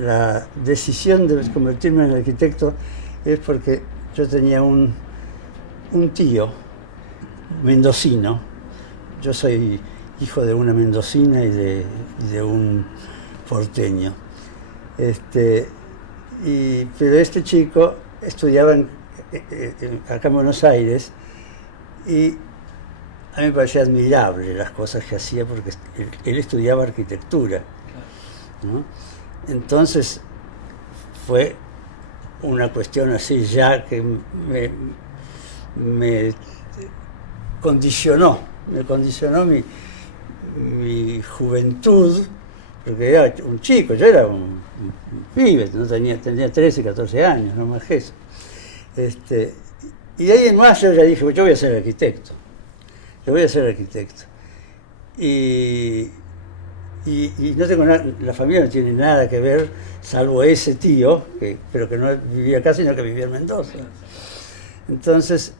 la decisión de convertirme en arquitecto es porque yo tenía un tío mendocino. Yo soy hijo de una mendocina y de un porteño. Pero este chico estudiaba acá en Buenos Aires y a mí me parecía admirable las cosas que hacía porque él estudiaba arquitectura, ¿no? Entonces fue una cuestión así ya que me condicionó mi juventud, porque era un chico, yo era un pibe, no tenía 13, 14 años, no más que eso. Y de ahí en más yo ya dije, yo voy a ser arquitecto. Y no tengo nada, la familia no tiene nada que ver, salvo ese tío, pero que no vivía acá, sino que vivía en Mendoza. Entonces,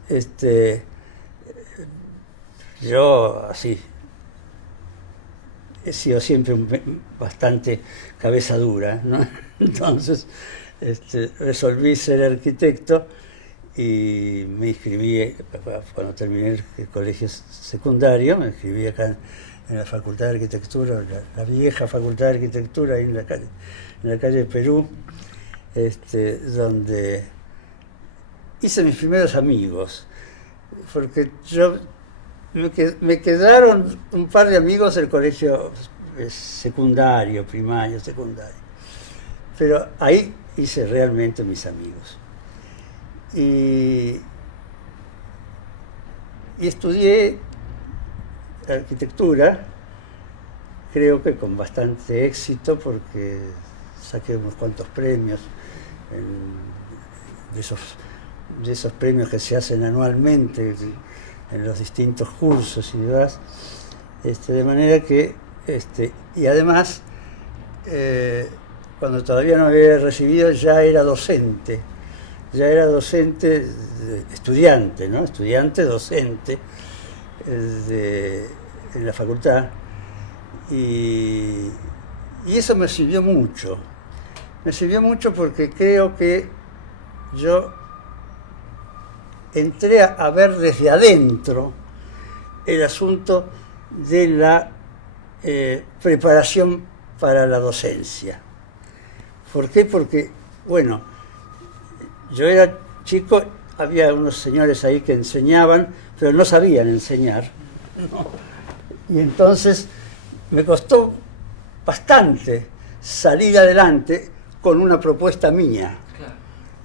yo así, he sido siempre bastante cabeza dura, ¿no? Entonces, resolví ser arquitecto y me inscribí, cuando terminé el colegio secundario, me inscribí acá en la Facultad de Arquitectura, la vieja Facultad de Arquitectura, ahí en la calle Perú, donde hice mis primeros amigos, porque me quedaron un par de amigos del colegio secundario, primario, secundario, pero ahí hice realmente mis amigos. Y estudié arquitectura, creo que con bastante éxito, porque saqué unos cuantos premios de esos premios que se hacen anualmente en los distintos cursos y demás, de manera que, y además, cuando todavía no había recibido, ya era docente, estudiante, ¿no? Estudiante, docente en la facultad, y eso me sirvió mucho porque creo que yo entré a ver desde adentro el asunto de la preparación para la docencia. ¿Por qué? Porque, bueno, yo era chico, había unos señores ahí que enseñaban, pero no sabían enseñar, ¿no? Y entonces me costó bastante salir adelante con una propuesta mía,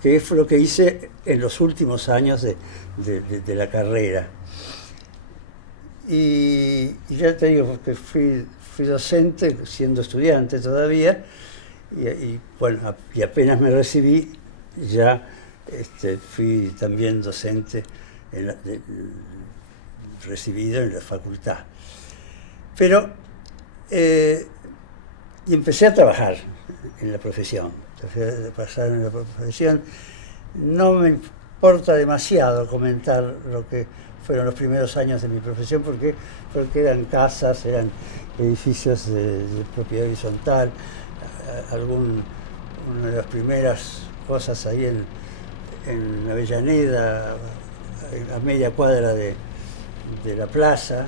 que fue lo que hice en los últimos años de la carrera. Y ya te digo que fui docente, siendo estudiante todavía, bueno, y apenas me recibí, ya fui también docente recibido en la facultad. Pero, y empecé a trabajar en la profesión. No me importa demasiado comentar lo que fueron los primeros años de mi profesión, porque eran casas, eran edificios de propiedad horizontal, una de las primeras cosas ahí en Avellaneda, a media cuadra de la plaza,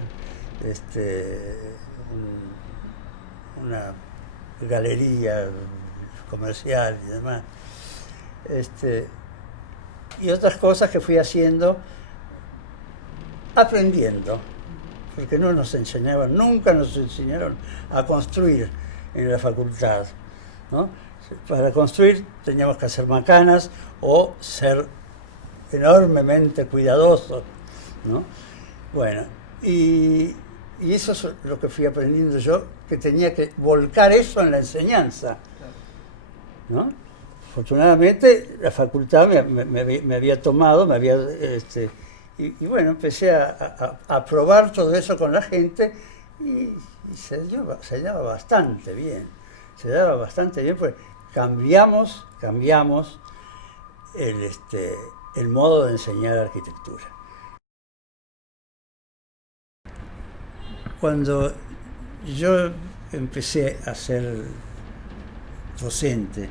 una galería comercial y demás, y otras cosas que fui haciendo, aprendiendo, porque nunca nos enseñaron a construir en la facultad, ¿no? Para construir teníamos que hacer macanas o ser enormemente cuidadosos, ¿no? Bueno, y eso es lo que fui aprendiendo yo, que tenía que volcar eso en la enseñanza, ¿no? Afortunadamente la facultad me había tomado, y bueno, empecé a probar todo eso con la gente y se daba bastante bien, porque cambiamos el modo de enseñar arquitectura. Cuando yo empecé a docente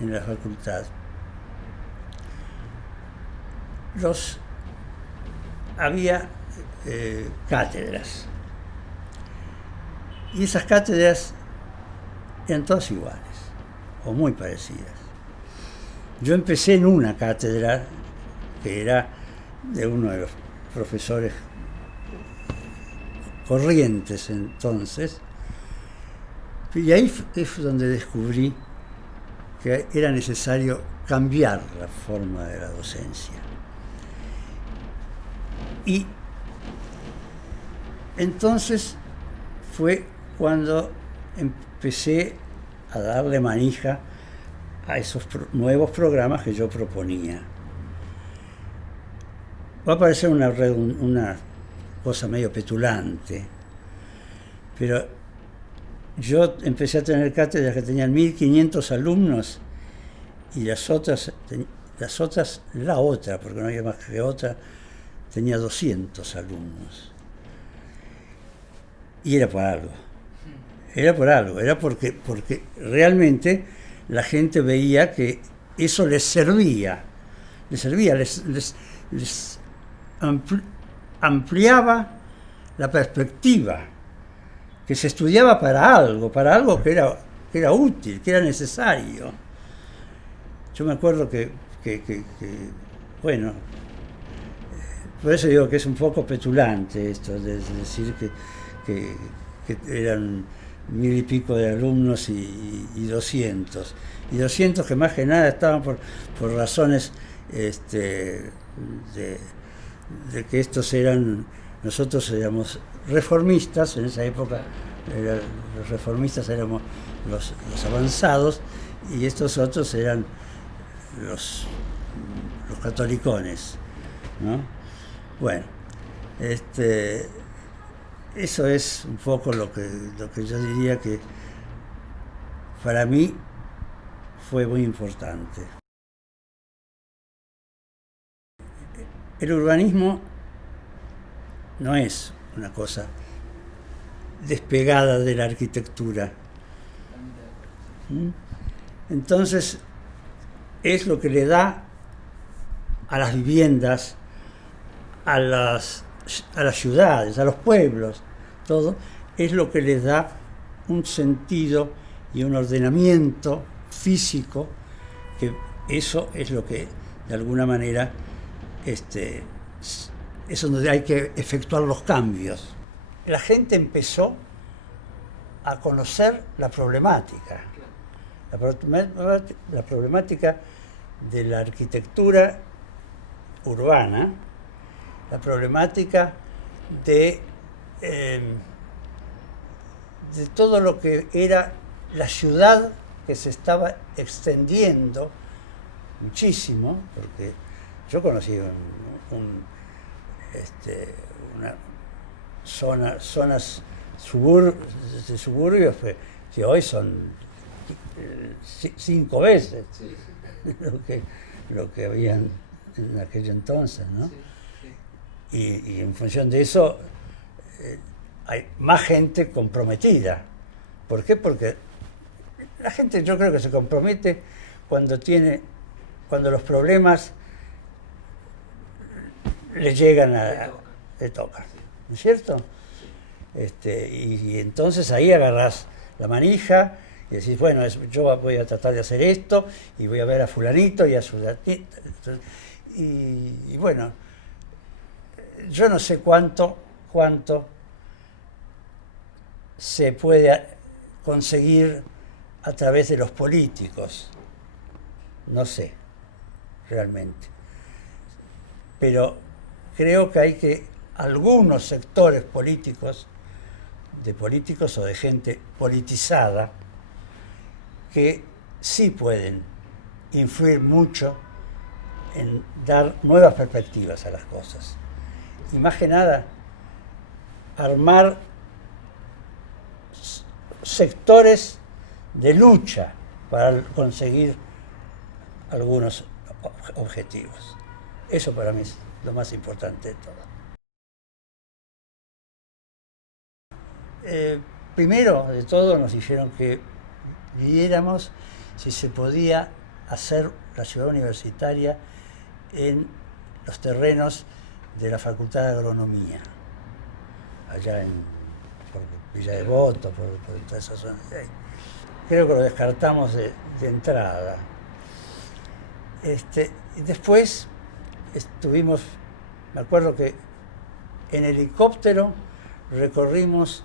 en la facultad, había cátedras. Y esas cátedras eran todas iguales, o muy parecidas. Yo empecé en una cátedra que era de uno de los profesores corrientes entonces, y ahí es donde descubrí que era necesario cambiar la forma de la docencia. Y entonces fue cuando empecé a darle manija a esos nuevos programas que yo proponía. Va a parecer una cosa medio petulante, pero yo empecé a tener cátedras que tenían 1500 alumnos y la otra, porque no había más que otra, tenía 200 alumnos. Y era por algo. Era porque realmente la gente veía que eso les servía, les ampliaba la perspectiva, que se estudiaba para algo que era útil, que era necesario. Yo me acuerdo que bueno, por eso digo que es un poco petulante esto de decir que eran 1000 y pico de alumnos y 200. Y 200 que más que nada estaban por razones de que nosotros éramos reformistas, en esa época los reformistas éramos los avanzados y estos otros eran los catolicones, ¿no? Bueno, eso es un poco lo que yo diría que para mí fue muy importante. El urbanismo no es una cosa despegada de la arquitectura. Entonces, es lo que le da a las viviendas, a las ciudades, a los pueblos, todo, es lo que les da un sentido y un ordenamiento físico, que eso es lo que, de alguna manera, es donde hay que efectuar los cambios. La gente empezó a conocer la problemática de la arquitectura urbana, la problemática de todo lo que era la ciudad que se estaba extendiendo muchísimo, porque yo conocí zonas de suburbios que hoy son 5 veces lo que habían en aquel entonces, ¿no? Y en función de eso hay más gente comprometida. ¿Por qué? Porque la gente, yo creo que se compromete cuando los problemas le llegan le tocan, ¿no es cierto? Y entonces ahí agarrás la manija y decís, bueno, yo voy a tratar de hacer esto y voy a ver a fulanito y a sudanito. Y bueno, yo no sé cuánto se puede conseguir a través de los políticos, no sé, realmente. Pero creo que algunos sectores políticos, de políticos o de gente politizada, que sí pueden influir mucho en dar nuevas perspectivas a las cosas. Y más que nada, armar sectores de lucha para conseguir algunos objetivos. Eso para mí es lo más importante de todo. Primero de todo nos dijeron que viéramos si se podía hacer la ciudad universitaria en los terrenos de la Facultad de Agronomía, allá por Villa Devoto, por toda esa zona de ahí. Creo que lo descartamos de entrada. Y después estuvimos, me acuerdo que en helicóptero recorrimos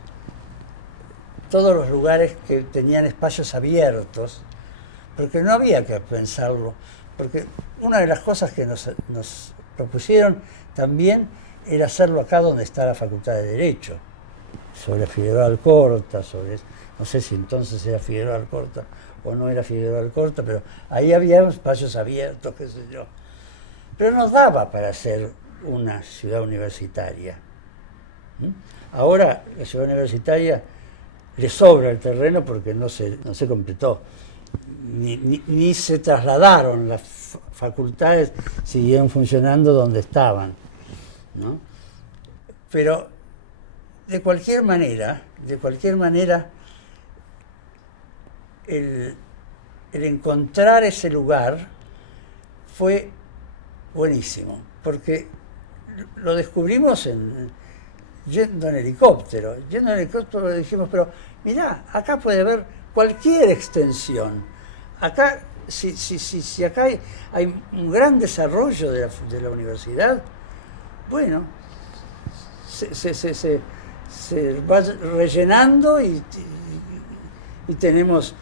todos los lugares que tenían espacios abiertos, porque no había que pensarlo, porque una de las cosas que nos propusieron también era hacerlo acá donde está la Facultad de Derecho, sobre Figueroa Alcorta, no sé si entonces era Figueroa Alcorta o no era Figueroa Alcorta, pero ahí había espacios abiertos, qué sé yo. Pero no daba para hacer una ciudad universitaria. Ahora la ciudad universitaria le sobra el terreno porque no se completó, ni se trasladaron, las facultades siguieron funcionando donde estaban, ¿no? Pero de cualquier manera, el encontrar ese lugar fue buenísimo, porque lo descubrimos yendo en helicóptero. Yendo en helicóptero dijimos, pero mirá, acá puede haber cualquier extensión. Acá, si acá hay un gran desarrollo de la universidad, bueno, se va rellenando y tenemos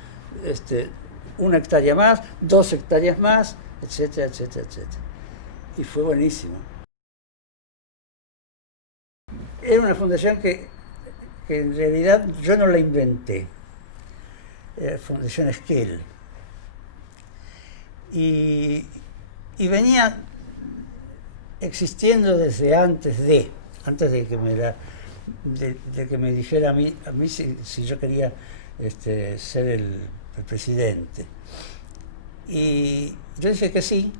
1 hectárea más, 2 hectáreas más, etcétera, etcétera, etcétera. Y fue buenísimo. Era una fundación que en realidad yo no la inventé. Era Fundación Esquel. Y venía existiendo desde antes de que me dijera a mí si yo quería ser el presidente. Y yo dije que sí,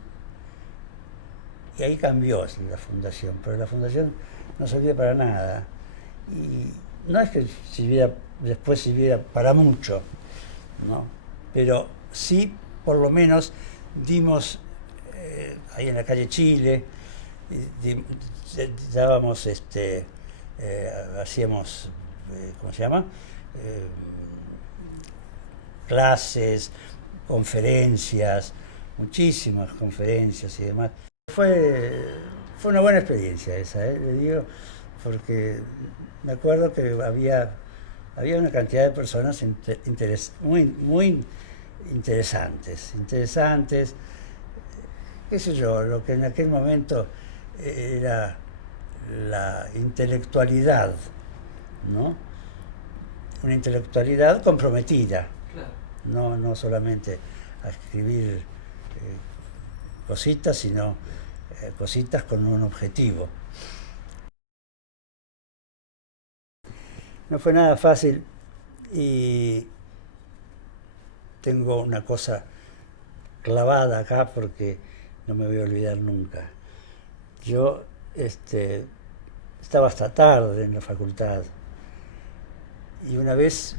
y ahí cambió la fundación, pero la fundación no servía para nada. Y no es que después sirviera para mucho, ¿no? Pero sí, por lo menos, dimos ahí en la calle Chile, dábamos, hacíamos, ¿cómo se llama? Clases, conferencias, muchísimas conferencias y demás. Fue una buena experiencia esa, le digo, porque me acuerdo que había una cantidad de personas muy interesantes, qué sé yo, lo que en aquel momento era la intelectualidad, ¿no? Una intelectualidad comprometida, claro. No solamente a escribir cositas, sino cositas con un objetivo. No fue nada fácil y tengo una cosa clavada acá porque no me voy a olvidar nunca. Yo estaba hasta tarde en la facultad y una vez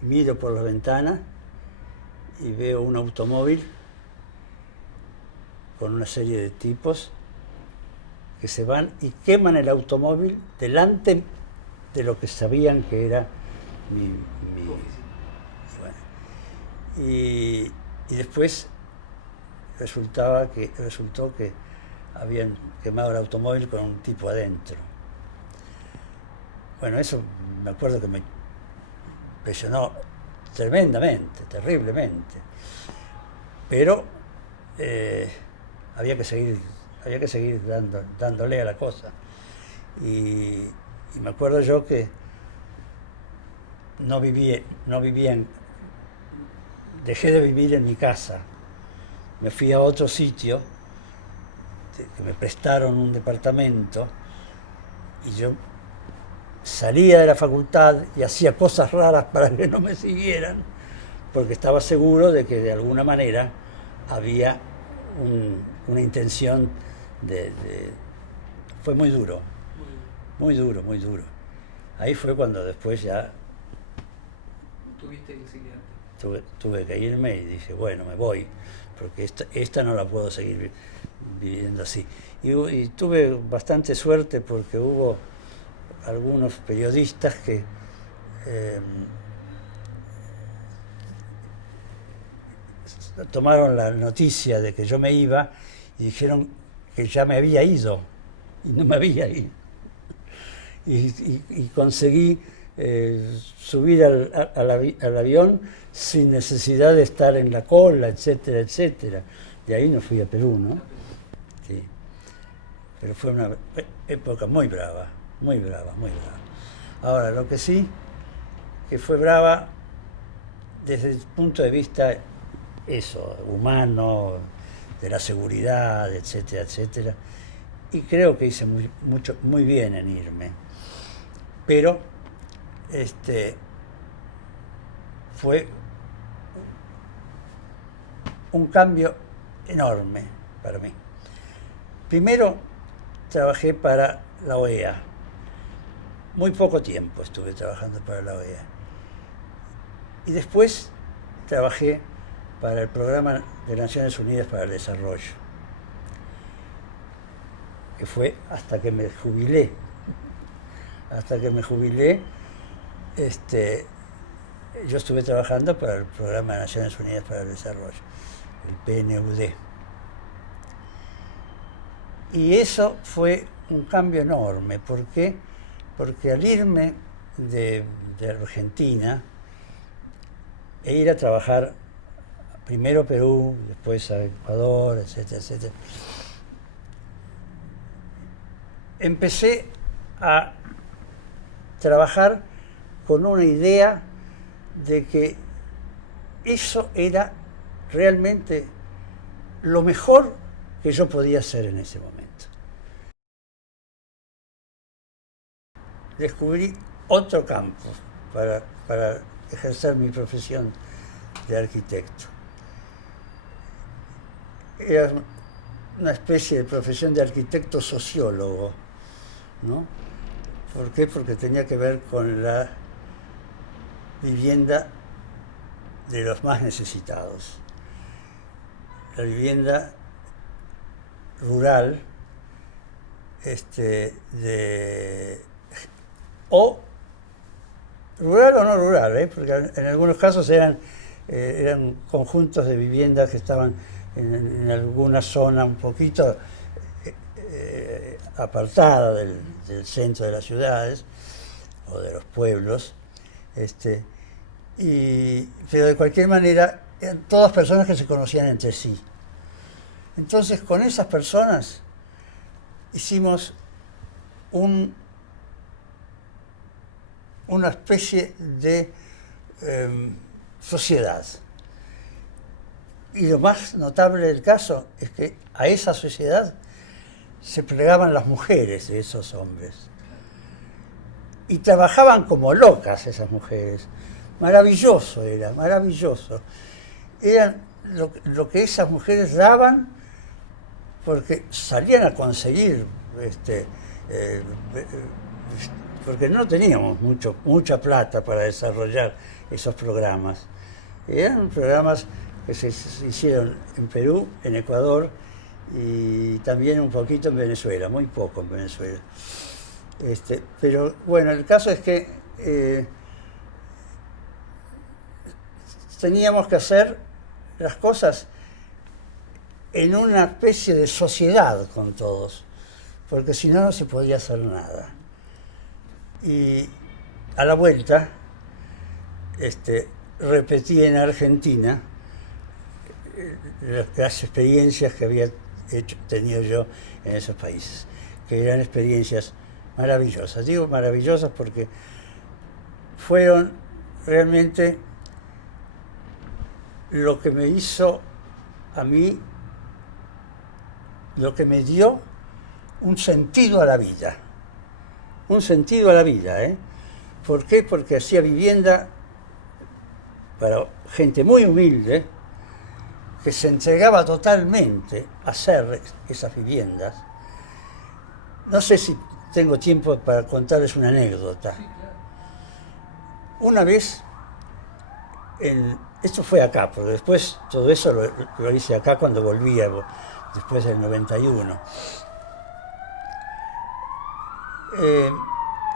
miro por la ventana y veo un automóvil con una serie de tipos que se van y queman el automóvil delante de lo que sabían que era mi bueno, y después resultó que habían quemado el automóvil con un tipo adentro. Bueno, eso me acuerdo que me impresionó tremendamente, terriblemente. Pero había que seguir dándole a la cosa. Y me acuerdo yo que dejé de vivir en mi casa. Me fui a otro sitio, que me prestaron un departamento, y yo salía de la facultad y hacía cosas raras para que no me siguieran, porque estaba seguro de que de alguna manera había una intención Fue muy duro, muy duro. Ahí fue cuando después ya tuviste que exiliarte. Tuve que irme y dije, bueno, me voy, porque esta no la puedo seguir viviendo así. Y tuve bastante suerte porque hubo algunos periodistas que tomaron la noticia de que yo me iba y dijeron que ya me había ido, y no me había ido. Y conseguí subir al avión sin necesidad de estar en la cola, etcétera, etcétera. De ahí no fui a Perú, ¿no? Sí. Pero fue una época muy brava, muy brava, muy brava. Ahora, lo que sí, que fue brava desde el punto de vista, eso, humano, de la seguridad, etcétera, etcétera. Y creo que hice muy bien en irme. Pero fue un cambio enorme para mí. Primero trabajé para la OEA. Muy poco tiempo estuve trabajando para la OEA. Y después trabajé para el Programa de Naciones Unidas para el Desarrollo, que fue hasta que me jubilé. Hasta que me jubilé, yo estuve trabajando para el Programa de Naciones Unidas para el Desarrollo, el PNUD. Y eso fue un cambio enorme. ¿Por qué? Porque al irme de Argentina e ir a trabajar primero a Perú, después a Ecuador, etcétera, etcétera, empecé a trabajar con una idea de que eso era realmente lo mejor que yo podía hacer en ese momento. Descubrí otro campo para ejercer mi profesión de arquitecto. Era una especie de profesión de arquitecto sociólogo, ¿no? ¿Por qué? Porque tenía que ver con la vivienda de los más necesitados. La vivienda rural, o rural o no rural, porque en algunos casos eran conjuntos de viviendas que estaban en alguna zona un poquito apartada del centro de las ciudades o de los pueblos, pero de cualquier manera eran todas personas que se conocían entre sí. Entonces con esas personas hicimos una especie de sociedad. Y lo más notable del caso es que a esa sociedad se plegaban las mujeres de esos hombres. Y trabajaban como locas esas mujeres. Maravilloso era, maravilloso. Eran lo que esas mujeres daban, porque salían a conseguir, porque no teníamos mucha plata para desarrollar esos programas. Eran programas que se hicieron en Perú, en Ecuador y también un poquito en Venezuela, muy poco en Venezuela. Pero bueno, el caso es que teníamos que hacer las cosas en una especie de sociedad con todos, porque si no, no se podía hacer nada. Y a la vuelta, repetí en Argentina las experiencias que había tenido yo en esos países, que eran experiencias maravillosas. Digo maravillosas porque fueron realmente lo que me hizo a mí, lo que me dio un sentido a la vida. Un sentido a la vida, ¿eh? ¿Por qué? Porque hacía vivienda para gente muy humilde, que se entregaba totalmente a hacer esas viviendas. No sé si tengo tiempo para contarles una anécdota. Sí, claro. Una vez esto fue acá, porque después todo eso lo hice acá cuando volvía, después del 91.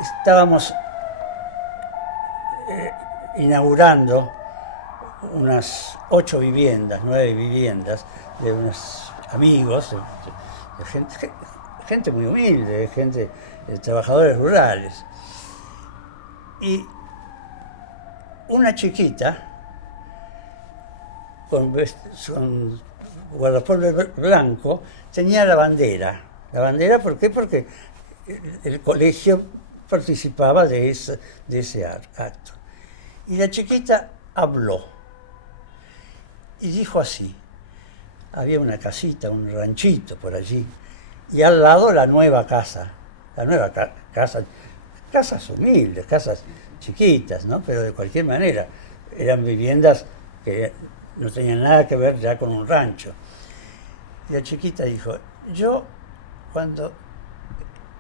Estábamos inaugurando unas 8 viviendas, 9 viviendas de unos amigos, de gente muy humilde, gente de trabajadores rurales. Y una chiquita con guardapolvo blanco tenía la bandera. ¿La bandera por qué? Porque el colegio participaba de ese acto. Y la chiquita habló y dijo así: había una casita, un ranchito por allí, y al lado la nueva casa, casas humildes, casas chiquitas, ¿no? Pero de cualquier manera eran viviendas que no tenían nada que ver ya con un rancho. Y la chiquita dijo: yo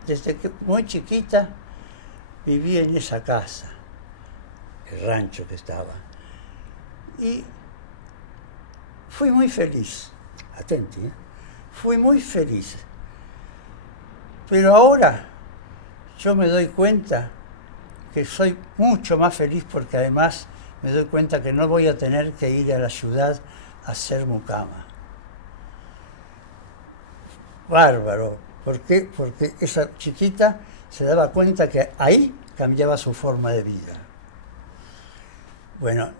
desde que muy chiquita viví en esa casa, el rancho que estaba, y fui muy feliz. Atenti, ¿eh? Fui muy feliz. Pero ahora yo me doy cuenta que soy mucho más feliz, porque además me doy cuenta que no voy a tener que ir a la ciudad a hacer mucama. Bárbaro. ¿Por qué? Porque esa chiquita se daba cuenta que ahí cambiaba su forma de vida. Bueno,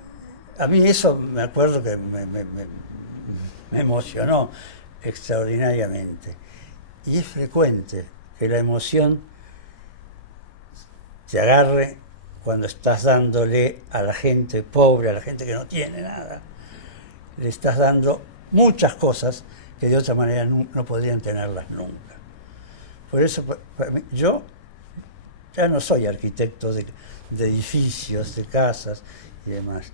a mí eso me acuerdo que me emocionó extraordinariamente. Y es frecuente que la emoción te agarre cuando estás dándole a la gente pobre, a la gente que no tiene nada. Le estás dando muchas cosas que de otra manera no podrían tenerlas nunca. Por eso, para mí, yo ya no soy arquitecto de edificios, de casas y demás.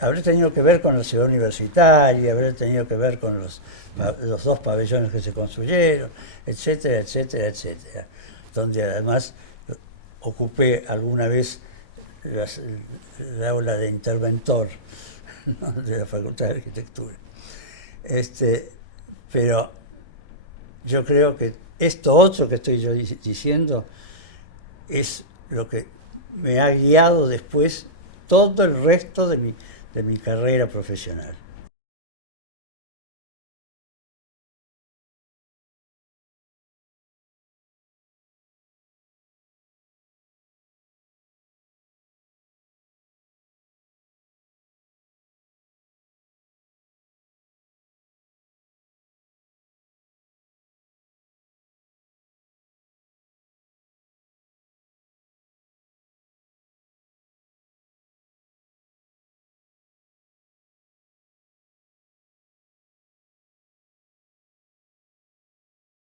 Habré tenido que ver con la ciudad universitaria, habré tenido que ver con los 2 pabellones que se construyeron, etcétera, etcétera, etcétera. Donde además ocupé alguna vez la aula de interventor, ¿no?, de la Facultad de Arquitectura. Pero yo creo que esto otro que estoy yo diciendo es lo que me ha guiado después todo el resto de mi carrera profesional.